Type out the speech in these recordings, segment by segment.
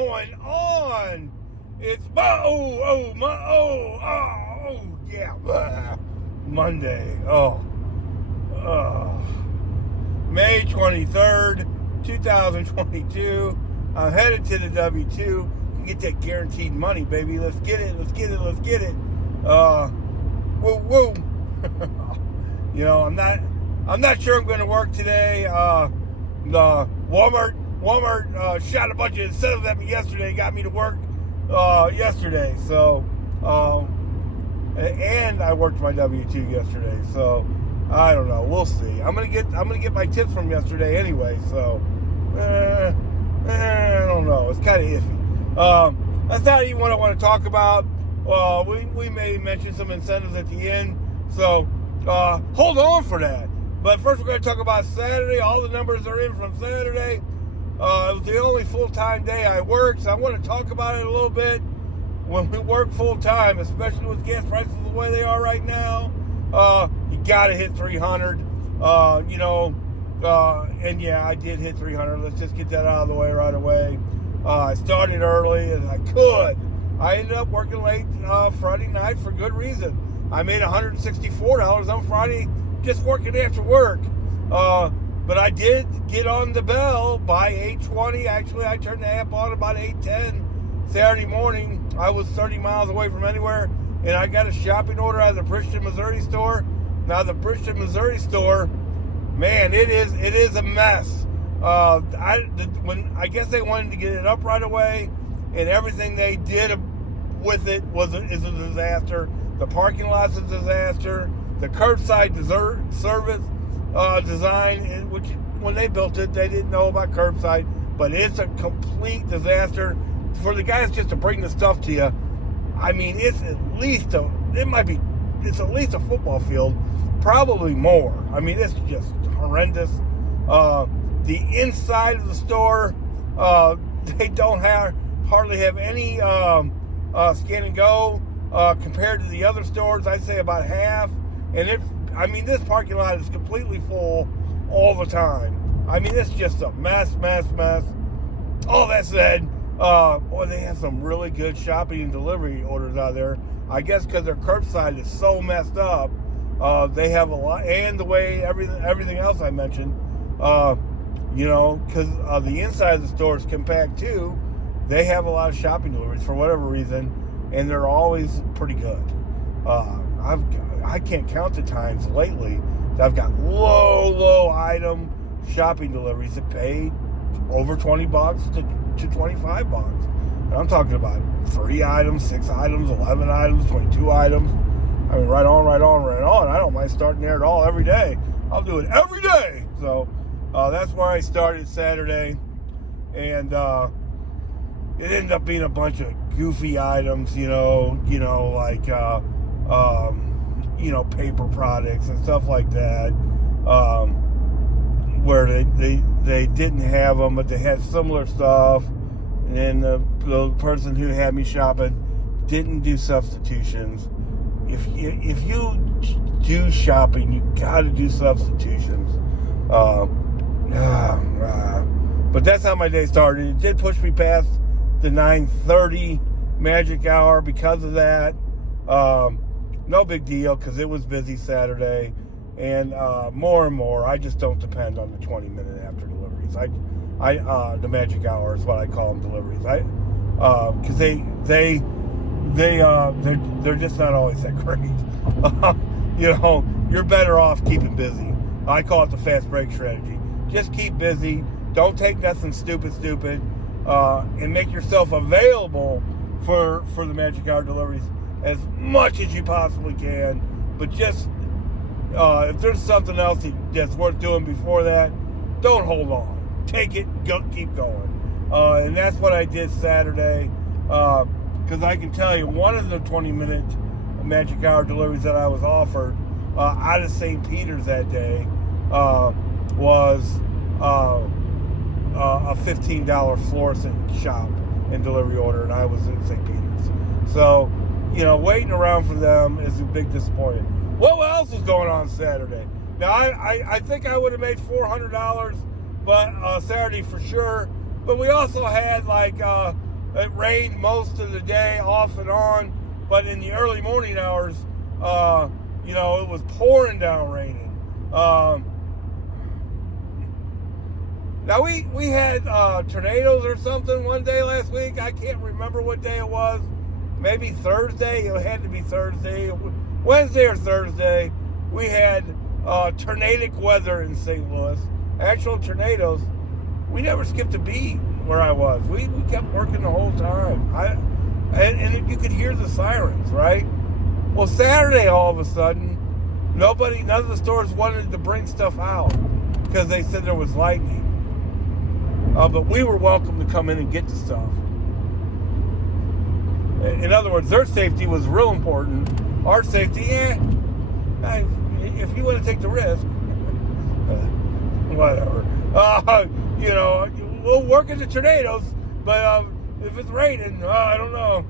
going on? It's yeah, Monday. May 23rd, 2022. I'm headed to the W2. You get that guaranteed money, baby. Let's get it. Woo. You know, I'm not sure I'm going to work today. The Walmart shot a bunch of incentives at me yesterday, got me to work yesterday. So, and I worked my W2 yesterday. So, I don't know. We'll see. I'm gonna get my tips from yesterday anyway. So, I don't know. It's kind of iffy. That's not even what I want to talk about. We may mention some incentives at the end. So, hold on for that. But first, we're going to talk about Saturday. All the numbers are in from Saturday. It was the only full-time day I worked, so I want to talk about it a little bit. When we work full-time, especially with gas prices the way they are right now, you got to hit 300. And yeah, I did hit 300. Let's just get that out of the way right away. I started early as I could. I ended up working late Friday night for good reason. I made $164 on Friday just working after work. But I did get on the bell by 8:20. Actually, I turned the app on about 8:10 Saturday morning. I was 30 miles away from anywhere, and I got a shopping order out of the Bridgeton, Missouri store. Now, the Bridgeton, Missouri store, man, it is a mess. I guess they wanted to get it up right away, and everything they did with it is a disaster. The parking lot's a disaster. The curbside service design, which when they built it, they didn't know about curbside, but it's a complete disaster. For the guys just to bring the stuff to you, I mean, it's at least a football field, probably more. I mean, it's just horrendous. The inside of the store, they don't hardly have any scan and go compared to the other stores. I'd say about half. And this parking lot is completely full all the time. I mean, it's just a mess. All that said, they have some really good shopping and delivery orders out there. I guess because their curbside is so messed up, they have a lot, and the way everything else I mentioned, because the inside of the store is compact too. They have a lot of shopping deliveries for whatever reason, and they're always pretty good. I can't count the times lately that I've got low item shopping deliveries that paid over $20 to $25. And I'm talking about 3 items, 6 items, 11 items, 22 items. I mean, right on. I don't mind starting there at all every day. I'll do it every day. So that's where I started Saturday. And it ended up being a bunch of goofy items, like paper products and stuff like that, where they didn't have them, but they had similar stuff, and the person who had me shopping didn't do substitutions. If you do shopping, you got to do substitutions. But that's how my day started. It did push me past the 9:30 magic hour because of that. No big deal, because it was busy Saturday, and more and more, I just don't depend on the 20-minute after deliveries. The magic hour is what I call them, deliveries. Because they're just not always that great. You're better off keeping busy. I call it the fast break strategy. Just keep busy. Don't take nothing stupid, and make yourself available for the magic hour deliveries as much as you possibly can. But just if there's something else that's worth doing before that, don't hold on. Take it, keep going. And that's what I did Saturday. Because I can tell you, one of the 20-minute magic hour deliveries that I was offered out of St. Peter's that day was a $15 fluorescent shop and delivery order, and I was in St. Peter's. So, waiting around for them is a big disappointment. What else was going on Saturday? Now, I think I would have made $400, but Saturday for sure. But we also had it rained most of the day, off and on, but in the early morning hours, it was pouring down raining. Now we had tornadoes or something one day last week. I can't remember what day it was. Maybe Thursday. It had to be Thursday. Wednesday or Thursday. We had tornadic weather in St. Louis. Actual tornadoes. We never skipped a beat where I was. We kept working the whole time. And you could hear the sirens, right? Well, Saturday, all of a sudden, none of the stores wanted to bring stuff out because they said there was lightning. But we were welcome to come in and get the stuff. In other words, their safety was real important. Our safety, if you want to take the risk, whatever. We'll work in the tornadoes, but if it's raining, I don't know,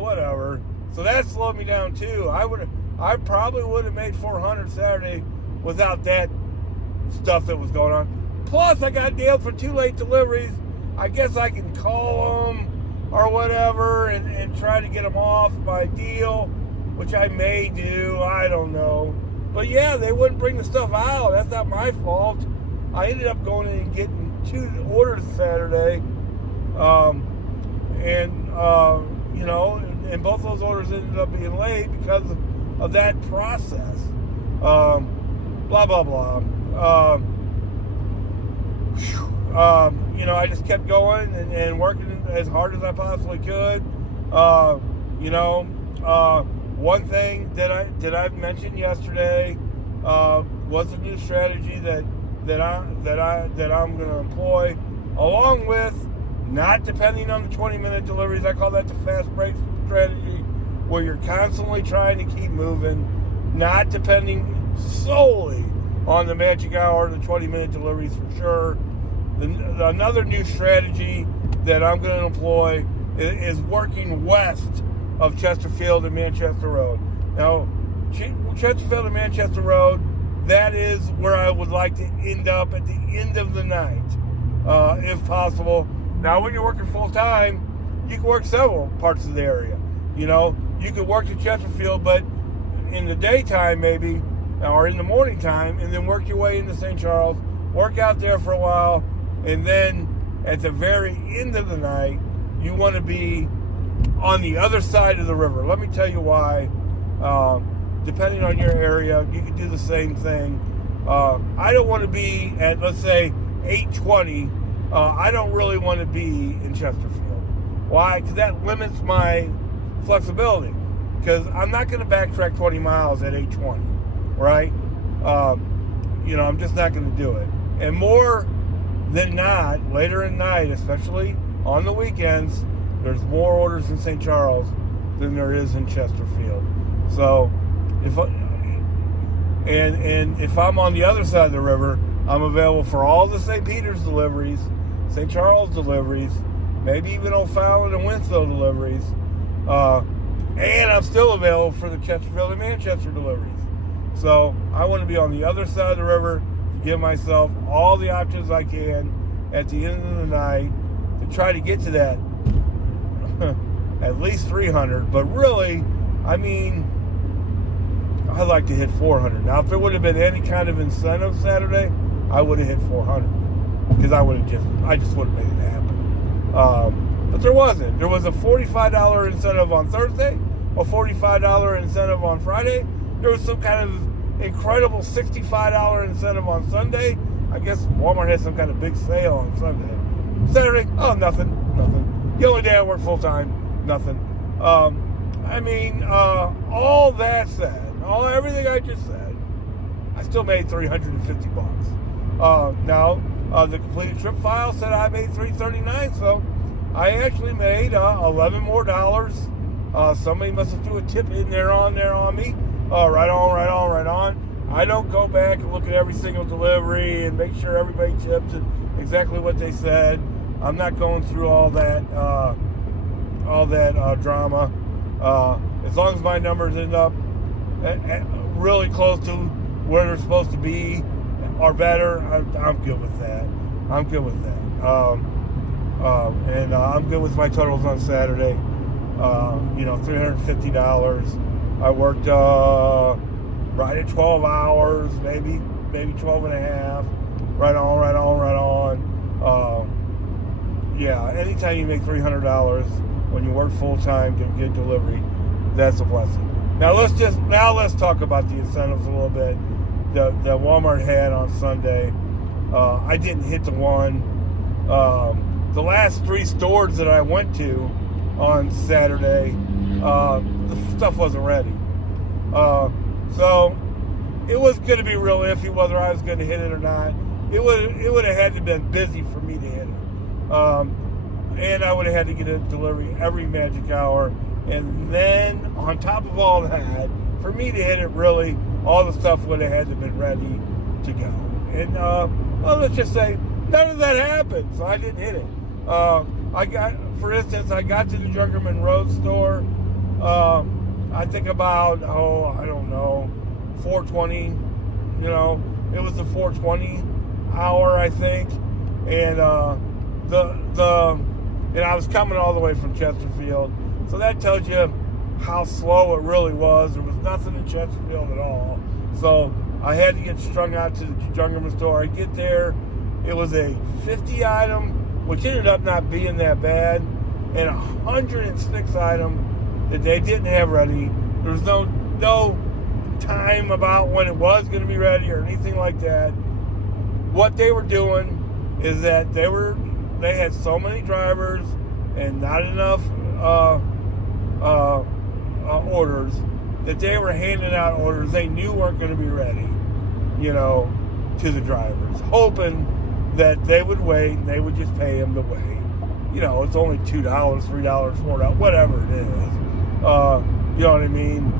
whatever. So that slowed me down too. I probably would have made 400 Saturday without that stuff that was going on. Plus, I got nailed for 2 late deliveries. I guess I can call them or whatever and try to get them off my deal, which I may do. I don't know. But yeah, they wouldn't bring the stuff out. That's not my fault. I ended up going in and getting 2 orders Saturday. And both those orders ended up being late because of that process. Blah, blah, blah. I just kept going and working as hard as I possibly could. One thing that I mentioned yesterday was a new strategy that I'm going to employ, along with not depending on the 20-minute deliveries. I call that the fast break strategy, where you're constantly trying to keep moving, not depending solely on the magic hour, the 20-minute deliveries for sure. Another new strategy that I'm going to employ is working west of Chesterfield and Manchester Road. Now, Chesterfield and Manchester Road, that is where I would like to end up at the end of the night, if possible. Now, when you're working full-time, you can work several parts of the area. You could work at Chesterfield, but in the daytime maybe, or in the morning time, and then work your way into St. Charles, work out there for a while, and then at the very end of the night, you want to be on the other side of the river. Let me tell you why. Depending on your area, you can do the same thing. I don't want to be at, let's say, 8:20. I don't really want to be in Chesterfield. Why? Because that limits my flexibility. Because I'm not going to backtrack 20 miles at 8:20, right? I'm just not going to do it. And more than not, later at night, especially on the weekends, there's more orders in St. Charles than there is in Chesterfield. So, if I'm on the other side of the river, I'm available for all the St. Peter's deliveries, St. Charles deliveries, maybe even O'Fallon and Winslow deliveries, and I'm still available for the Chesterfield and Manchester deliveries. So I want to be on the other side of the river to give myself all the options I can at the end of the night to try to get to that at least 300. But really, I'd like to hit 400. Now, if there would have been any kind of incentive Saturday, I would have hit 400 because I just would have made it happen. But there wasn't. There was a $45 incentive on Thursday, a $45 incentive on Friday. There was some kind of incredible $65 incentive on Sunday. I guess Walmart had some kind of big sale on Sunday. Saturday, nothing. The only day I work full time, nothing. All that said, everything I just said, I still made $350. Now, the completed trip file said I made $339, so I actually made $11 more. Somebody must have threw a tip in there on me. Right on. I don't go back and look at every single delivery and make sure everybody tipped exactly what they said. I'm not going through all that drama. As long as my numbers end up really close to where they're supposed to be or better, I'm good with that. And I'm good with my totals on Saturday. $350. I worked right at 12 hours, maybe 12 and a half. Right on. Anytime you make $300 when you work full time to get delivery, that's a blessing. Now let's talk about the incentives a little bit that Walmart had on Sunday. I didn't hit the one. The last 3 stores that I went to on Saturday, the stuff wasn't ready. So it was going to be real iffy whether I was going to hit it or not. It would have had to have been busy for me to hit it. And I would have had to get a delivery every magic hour. And then on top of all that, for me to hit it really, all the stuff would have had to have been ready to go. And let's just say none of that happened, so I didn't hit it. I got to the Junkerman Road store, I think about, 4:20, it was the 4:20 hour, I think. And and I was coming all the way from Chesterfield. So that tells you how slow it really was. There was nothing in Chesterfield at all. So I had to get strung out to the Junkerman store. I get there, it was a 50 item, which ended up not being that bad, and a 106 item that they didn't have ready. There was no time about when it was going to be ready or anything like that. What they were doing is that they had so many drivers and not enough orders that they were handing out orders they knew weren't going to be ready, to the drivers, hoping that they would wait and they would just pay them to wait. It's only $2, $3, $4, whatever it is. You know what I mean?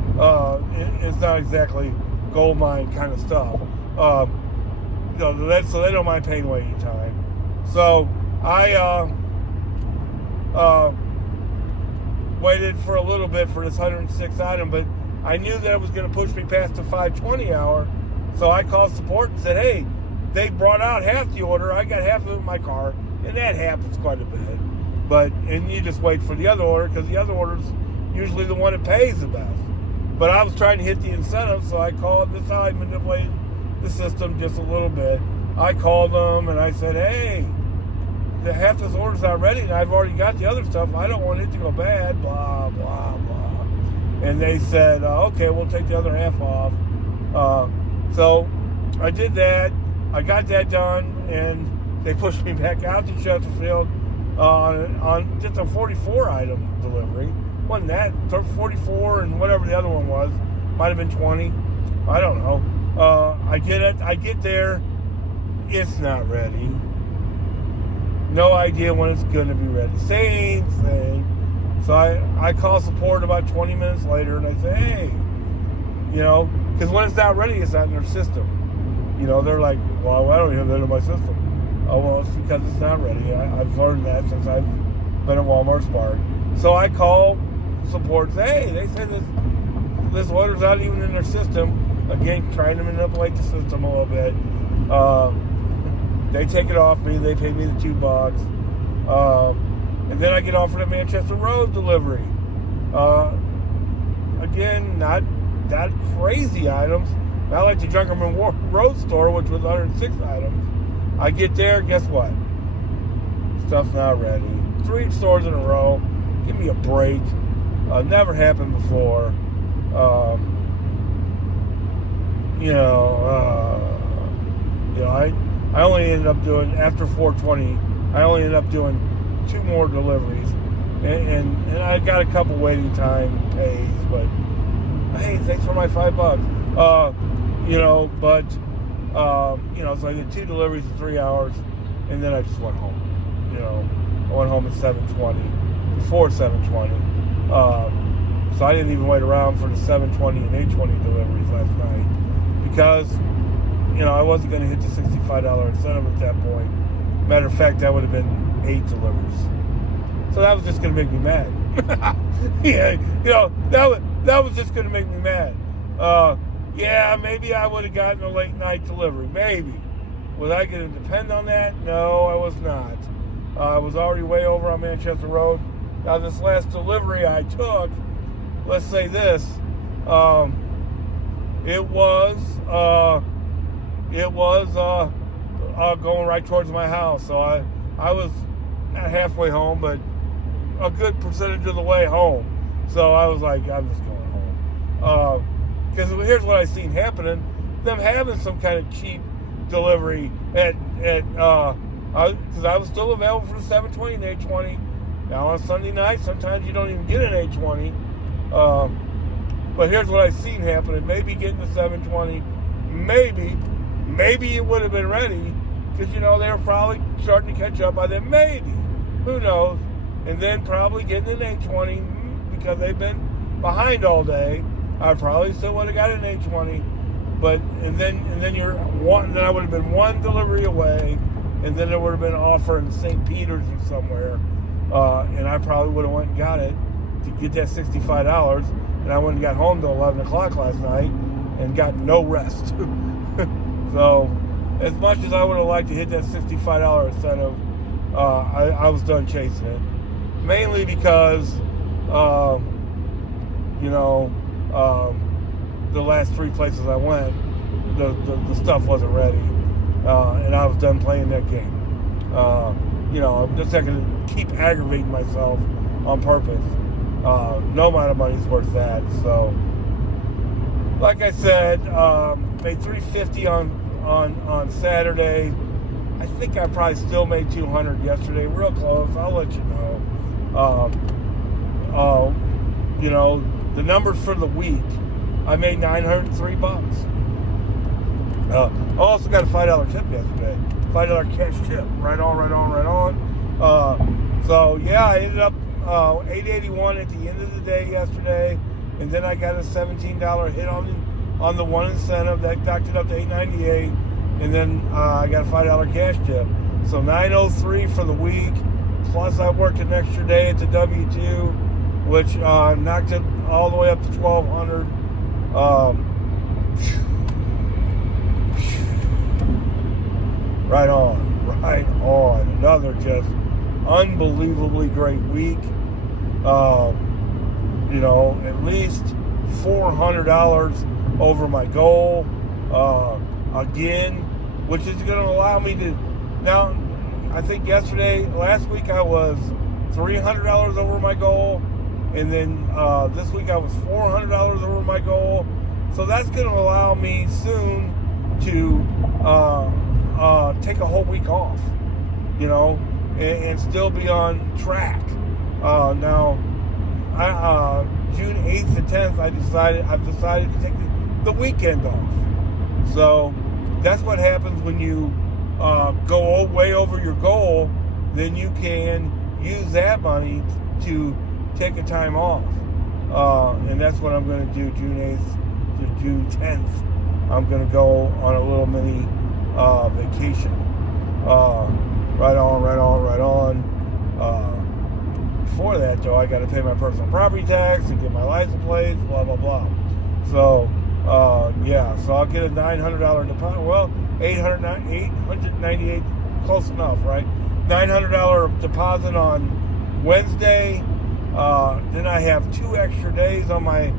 It's not exactly gold mine kind of stuff. So they don't mind paying waiting time. So I waited for a little bit for this 106 item, but I knew that it was going to push me past the 5:20 hour. So I called support and said, hey, they brought out half the order. I got half of it in my car, and that happens quite a bit. And you just wait for the other order, because the other order's usually the one that pays the best. But I was trying to hit the incentive, so I called. This is how I manipulated the system just a little bit. I called them and I said, hey, the half this order's not ready, and I've already got the other stuff. I don't want it to go bad, blah, blah, blah. And they said, okay, we'll take the other half off. So I did that. I got that done, and they pushed me back out to Chesterfield on just a 44 item delivery. Wasn't that 44 and whatever the other one was? Might have been 20. I don't know. I get there. It's not ready. No idea when it's going to be ready. Same thing. So I call support about 20 minutes later, and I say, hey, because when it's not ready, it's not in their system. They're like, well, I don't have that in my system. Oh, well, it's because it's not ready. I've learned that since I've been at Walmart Spark. So I call support and say, hey, they said this order's not even in their system. Again, trying to manipulate the system a little bit. They take it off me. They pay me the $2. And then I get offered a Manchester Road delivery. Again, not that crazy items. Not like the Junkerman Road store, which was 106 items. I get there, guess what? Stuff's not ready. 3 stores in a row. Give me a break. Never happened before. I only ended up doing, after 4:20, I only ended up doing 2 more deliveries. And I got a couple waiting time pays, but hey, thanks for my $5. So I did 2 deliveries in 3 hours, and then I just went home. I went home at 7:20, before 7:20. So I didn't even wait around for the 7:20 and 8:20 deliveries last night, because, I wasn't going to hit the $65 incentive at that point. Matter of fact, that would have been 8 deliveries. So that was just going to make me mad. That was just going to make me mad. Maybe I would have gotten a late night delivery. Maybe. Was I going to depend on that? No, I was not. I was already way over on Manchester Road. Now, this last delivery I took, let's say this, it was going right towards my house. So I was not halfway home, but a good percentage of the way home. So I was like, I'm just going home. Because here's what I seen happening: them having some kind of cheap delivery because I was still available for the 720 and 820. Now on Sunday night, sometimes you don't even get an 820. But here's what I seen happening: maybe getting the 720, maybe it would have been ready because they were probably starting to catch up by then. Maybe, who knows? And then probably getting an 820 because they've been behind all day. I probably still would have got an 820, and then I would have been one delivery away, and then there would have been an offer in St. Peter's or somewhere, and I probably would have went and got it to get that $65, and I wouldn't have got home till 11 o'clock last night and got no rest. So, as much as I would have liked to hit that $65 incentive, I was done chasing it, mainly because the last three places I went, the stuff wasn't ready, and I was done playing that game. I'm just not going to keep aggravating myself on purpose. No amount of money's worth that. So, like I said, made $350 on Saturday. I think I probably still made $200 yesterday. Real close. I'll let you know. The numbers for the week, I made $903. I also got a $5 tip yesterday. $5 cash tip. Right on. So yeah, I ended up $881 at the end of the day yesterday, and then I got a $17 hit on the one incentive that knocked it up to $898, and then I got a $5 cash tip. So $903 for the week. Plus I worked an extra day at the W2, which knocked it all the way up to $1,200. Right on. Another just unbelievably great week. At least $400 over my goal. Again, which is going to allow me to now. I think last week I was $300 over my goal, and then this week I was $400 over my goal. So that's going to allow me soon to take a whole week off, and still be on track. Now, June 8th and 10th, I've decided to take the weekend off. So that's what happens when you go way over your goal. Then you can use that money to take a time off. And that's what I'm going to do June 8th to June 10th. I'm going to go on a little mini vacation. Right on. Before that, though, I got to pay my personal property tax and get my license plates, blah, blah, blah. So, so I'll get a $900 deposit. Well, $898, close enough, right? $900 deposit on Wednesday. Then I have 2 extra days on my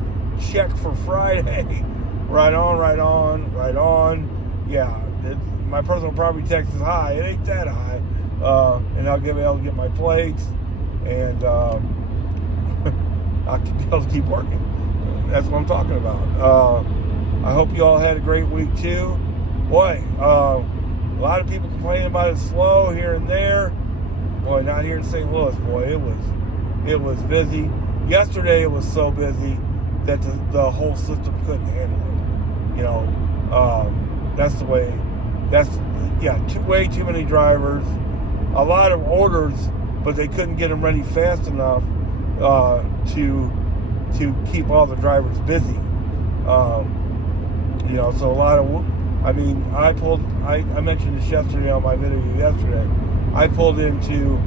check for Friday. Right on. Yeah, my personal property tax is high. It ain't that high. And I'll be able to get my plates, and I'll be able to keep working. That's what I'm talking about. I hope you all had a great week too. Boy, a lot of people complaining about it slow here and there. Boy, not here in St. Louis. Boy, it was busy. Yesterday it was so busy that the whole system couldn't handle it. That's the way. Way too many drivers. A lot of orders, but they couldn't get them ready fast enough to keep all the drivers busy. So a lot of. I mentioned this yesterday on my video yesterday. I pulled into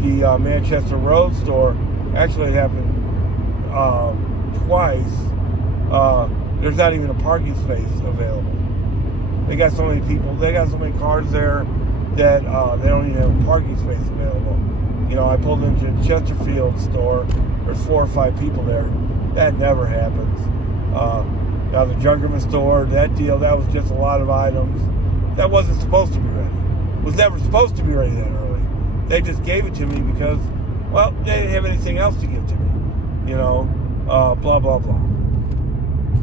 the Manchester Road store. Actually, it happened twice. There's not even a parking space available. They got so many people. They got so many cars there. that they don't even have a parking space available. You know, I pulled into the Chesterfield store. There's 4 or 5 people there. That never happens. Now the Junkerman store, that deal, that was just a lot of items. That wasn't supposed to be ready. It was never supposed to be ready that early. They just gave it to me because, well, they didn't have anything else to give to me. You know, blah, blah, blah.